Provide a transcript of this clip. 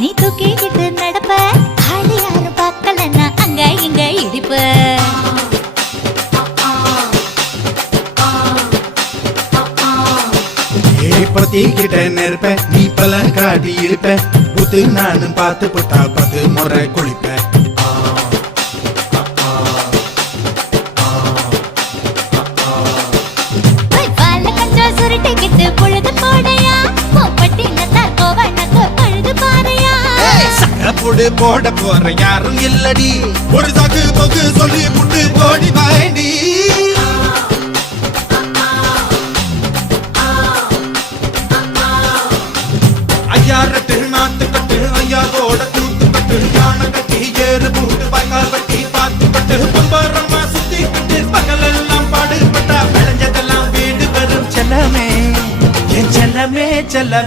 நீ தூக்கிக்கிட்டு நடப்ப ஆளு யாரும் பார்க்கலன்னா அங்க இங்க இடிப்ப பத்திக்கிட்ட நெருப்ப நீ பல காட்டி இருப்ப புத்து நானும் பார்த்து புட்டா 10 முறை குளிப்பேன் சுருட்டிக்கிட்டு பொழுது போடையா பட்டி நத்தா கோவனக்கு பழுது பாறையா சகப்புடு போட போற யாரும் இல்லடி ஒரு சாக்கு போக்கு சொல்லி புட்டு போடி வாண்டி ஐயாரட்டு நாத்து கட்டு ஐயாவோட தூத்து கட்டு யானை கட்டி ஏறு பூட்டு பாய்கால் வட்டி பார்த்து கட்டு பொம்பரமா சுத்தி கட்டு பகலெல்லாம் பாடுபட்டா விளைஞ்சதெல்லாம் வீடு வரும் செல்லமே என் செல்லமே செல்ல